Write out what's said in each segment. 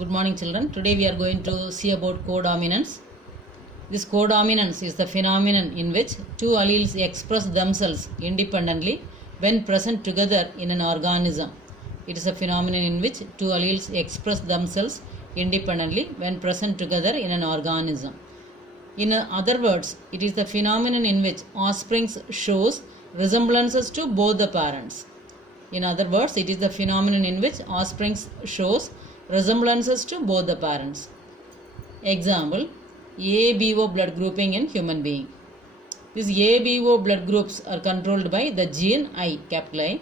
Good morning, children. Today we are going to see about codominance. This codominance is the phenomenon in which two alleles express themselves independently when present together in an organism. It is a phenomenon in which two alleles express themselves independently when present together in an organism. In other words, it is the phenomenon in which offspring shows resemblances to both the parents. In other words, it is the phenomenon in which offspring shows resemblances to both the parents. Example, ABO blood grouping in human being. These ABO blood groups are controlled by the gene I, capital I.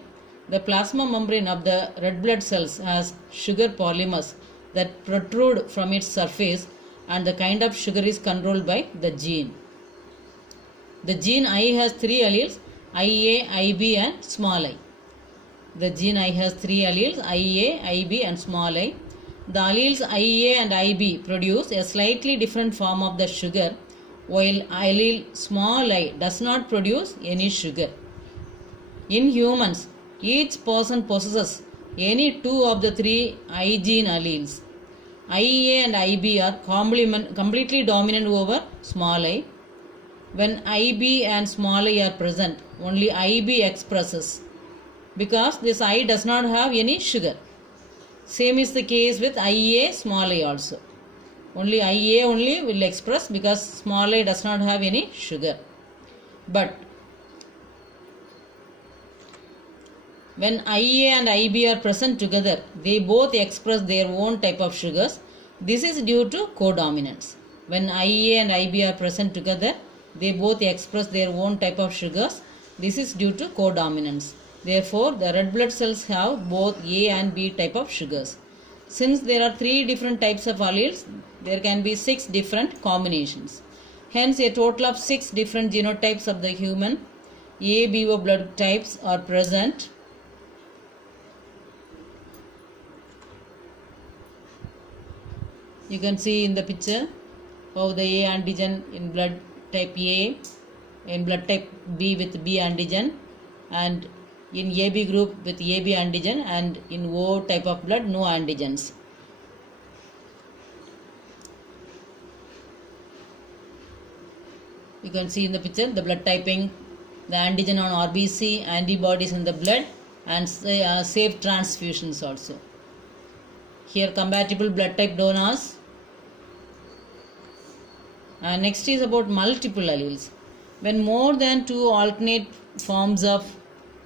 The plasma membrane of the red blood cells has sugar polymers that protrude from its surface, and the kind of sugar is controlled by the gene. The gene I has three alleles, IA, IB and small I. The gene I has three alleles, IA, IB and small I. The alleles IA and IB produce a slightly different form of the sugar, while allele small I does not produce any sugar. In humans, each person possesses any two of the three I gene alleles. IA and IB are completely dominant over small I. When IB and small I are present, only IB expresses, because this I does not have any sugar. Same is the case with IA, small I also. Only IA only will express because small I does not have any sugar. But when IA and IB are present together, they both express their own type of sugars. This is due to codominance. When IA and IB are present together, they both express their own type of sugars. This is due to codominance. Therefore, the red blood cells have both A and B type of sugars. Since there are three different types of alleles, there can be 6 different combinations. Hence, a total of 6 different genotypes of the human ABO blood types are present. You can see in the picture how the A antigen in blood type A, in blood type B with B antigen, and in AB group with AB antigen, and in O type of blood no antigens. You can see in the picture the blood typing, the antigen on RBC, antibodies in the blood, and safe transfusions also. Here compatible blood type donors. And next is about multiple alleles. When more than two alternate forms of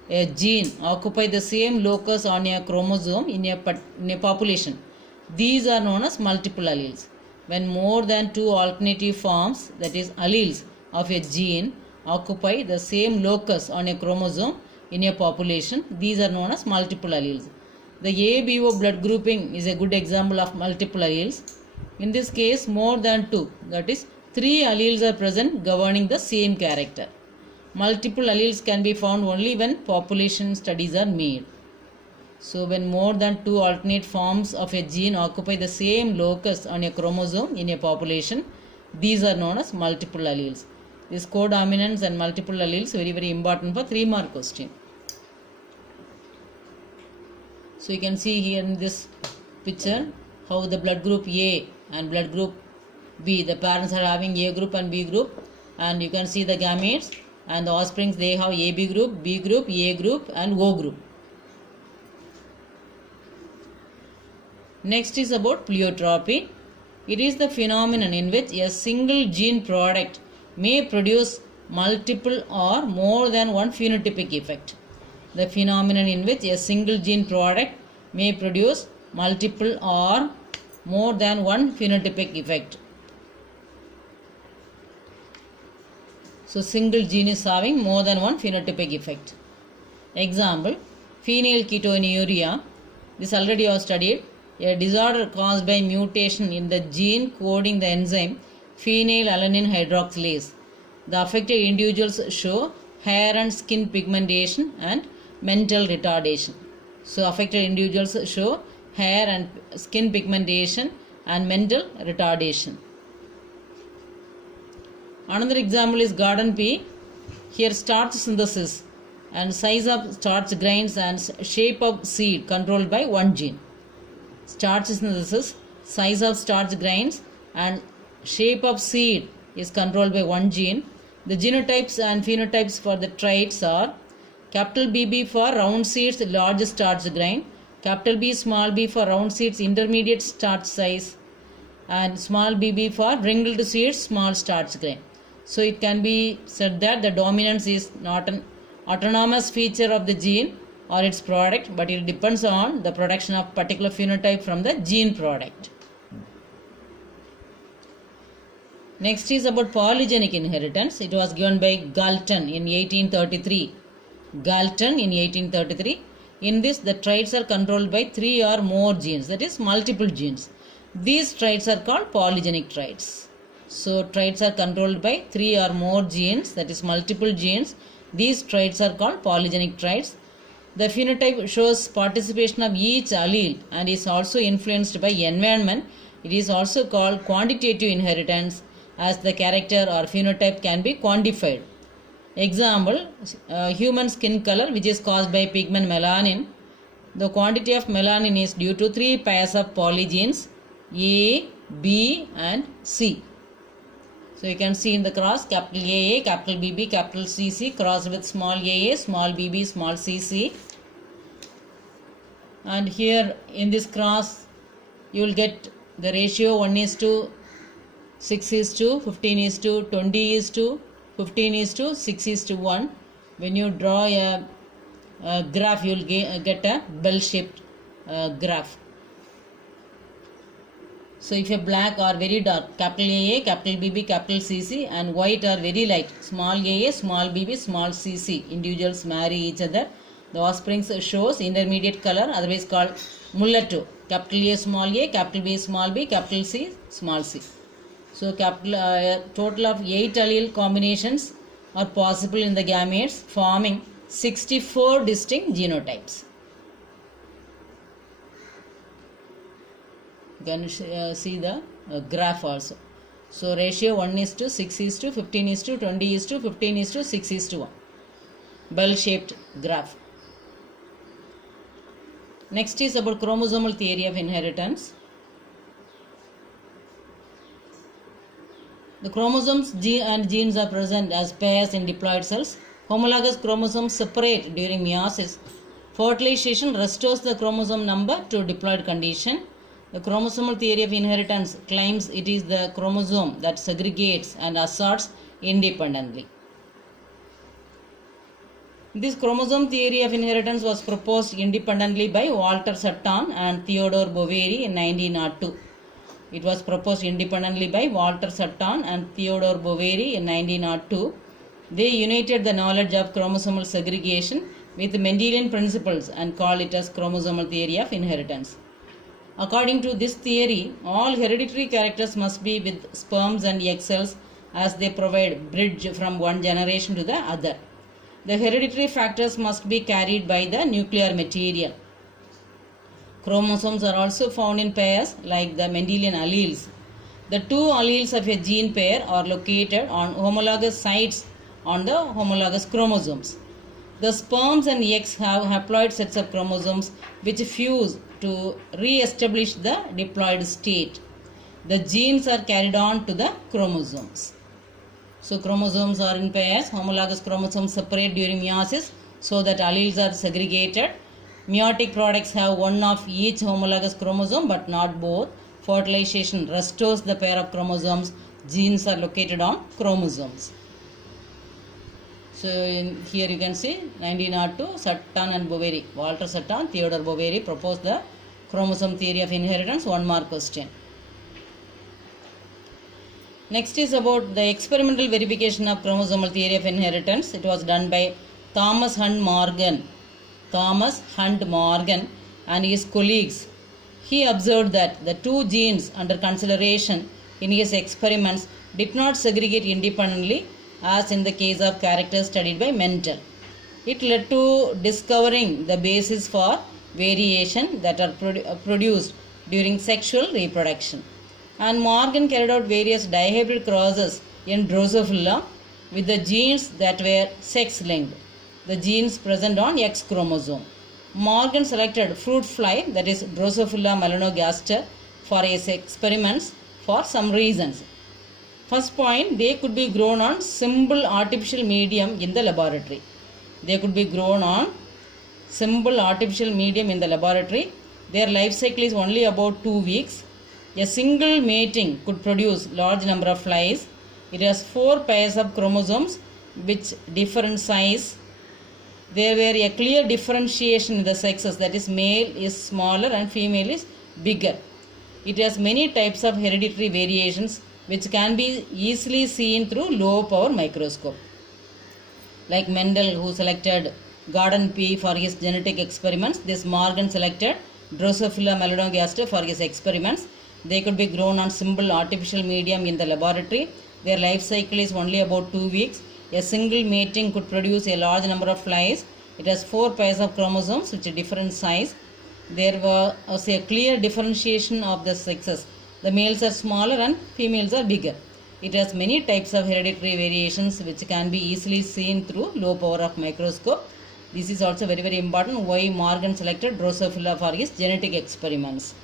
a gene occupy the same locus on a chromosome in a population, these are known as multiple alleles. When more than two alternative forms, that is alleles, of a gene occupy the same locus on a chromosome in a population, these are known as multiple alleles. The ABO blood grouping is a good example of multiple alleles. In this case, more than two, that is 3 alleles are present governing the same character. Multiple alleles can be found only when population studies are made. So, when more than 2 alternate forms of a gene occupy the same locus on a chromosome in a population, these are known as multiple alleles. This codominance and multiple alleles very important for 3-mark question. So, you can see here in this picture how the blood group A and blood group B, the parents are having A group and B group, and you can see the gametes and the offsprings, they have AB group, B group, A group and O group. Next is about pleiotropy. It is the phenomenon in which a single gene product may produce multiple or more than one phenotypic effect. The phenomenon in which a single gene product may produce multiple or more than one phenotypic effect. So, single gene is having more than one phenotypic effect. Example, phenylketonuria. This already was studied. A disorder caused by mutation in the gene coding the enzyme phenylalanine hydroxylase. The affected individuals show hair and skin pigmentation and mental retardation. So, affected individuals show hair and skin pigmentation and mental retardation. Another example is garden pea. Here starch synthesis and size of starch grains and shape of seed controlled by one gene. Starch synthesis size of starch grains, and shape of seed is controlled by one gene. The genotypes and phenotypes for the traits are capital BB for round seeds, large starch grain, capital B, small b for round seeds, intermediate starch size, and small bb for wrinkled seeds, small starch grain. So it can be said that the dominance is not an autonomous feature of the gene or its product, but it depends on the production of particular phenotype from the gene product. Next is about polygenic inheritance. It was given by Galton in 1833. In this, the traits are controlled by 3 or more genes, that is multiple genes. These traits are called polygenic traits. So traits are controlled by 3 or more genes, that is multiple genes. These traits are called polygenic traits. The phenotype shows participation of each allele and is also influenced by environment. It is also called quantitative inheritance, as the character or phenotype can be quantified. Example, human skin color, which is caused by pigment melanin. The quantity of melanin is due to 3 pairs of polygenes A, B and C. So you can see in the cross capital AA, capital BB, capital CC crossed with small aa, small bb, small cc. And here in this cross you will get the ratio 1:6:15:20:15:15:6:1. When you draw a graph, you will get a bell-shaped graph. So if a black or very dark, capital AA, capital BB, capital CC, and white are very light, small aa, small bb, small cc, individuals marry each other. The offspring shows intermediate color, otherwise called mulatto. Capital A, small a, capital B, small b, capital C, small c. So total of 8 allele combinations are possible in the gametes, forming 64 distinct genotypes. You can see the graph also. So ratio 1:6:15:20:15:6:1. Bell-shaped graph. Next is about chromosomal theory of inheritance. The chromosomes and genes are present as pairs in diploid cells. Homologous chromosomes separate during meiosis. Fertilization restores the chromosome number to diploid condition. The chromosomal theory of inheritance claims it is the chromosome that segregates and assorts independently. This chromosome theory of inheritance was proposed independently by Walter Sutton and Theodore Boveri in 1902. It was proposed independently by Walter Sutton and Theodore Boveri in 1902. They united the knowledge of chromosomal segregation with Mendelian principles and called it as chromosomal theory of inheritance. According to this theory, all hereditary characters must be with sperms and egg cells, as they provide bridge from one generation to the other. The hereditary factors must be carried by the nuclear material. Chromosomes are also found in pairs like the Mendelian alleles. The 2 alleles of a gene pair are located on homologous sites on the homologous chromosomes. The sperms and eggs have haploid sets of chromosomes which fuse to re-establish the diploid state. The genes are carried on to the chromosomes. So chromosomes are in pairs. Homologous chromosomes separate during meiosis so that alleles are segregated. Meiotic products have one of each homologous chromosome but not both. Fertilization restores the pair of chromosomes. Genes are located on chromosomes. So here you can see 1902, Sutton and Boveri. Walter Sutton, Theodore Boveri proposed the chromosome theory of inheritance. 1 mark question. Next is about the experimental verification of chromosomal theory of inheritance. It was done by Thomas Hunt Morgan and his colleagues. He observed that the 2 genes under consideration in his experiments did not segregate independently as in the case of characters studied by Mendel. It led to discovering the basis for variation that are produced during sexual reproduction. And Morgan carried out various dihybrid crosses in Drosophila with the genes that were sex-linked, the genes present on X chromosome. Morgan selected fruit fly, that is Drosophila melanogaster, for his experiments for some reasons. First point, they could be grown on simple artificial medium in the laboratory. They could be grown on simple artificial medium in the laboratory. Their life cycle is only about 2 weeks. A single mating could produce large number of flies. It has 4 pairs of chromosomes which different size. There were a clear differentiation in the sexes, that is male is smaller and female is bigger. It has many types of hereditary variations which can be easily seen through low power microscope. Like Mendel, who selected garden pea for his genetic experiments, this Morgan selected Drosophila melanogaster for his experiments. They could be grown on simple artificial medium in the laboratory. Their life cycle is only about 2 weeks. A single mating could produce a large number of flies. It has 4 pairs of chromosomes which are different size. There was a clear differentiation of the sexes. The males are smaller and females are bigger. It has many types of hereditary variations which can be easily seen through low power of microscope. This is also very important why Morgan selected Drosophila for his genetic experiments.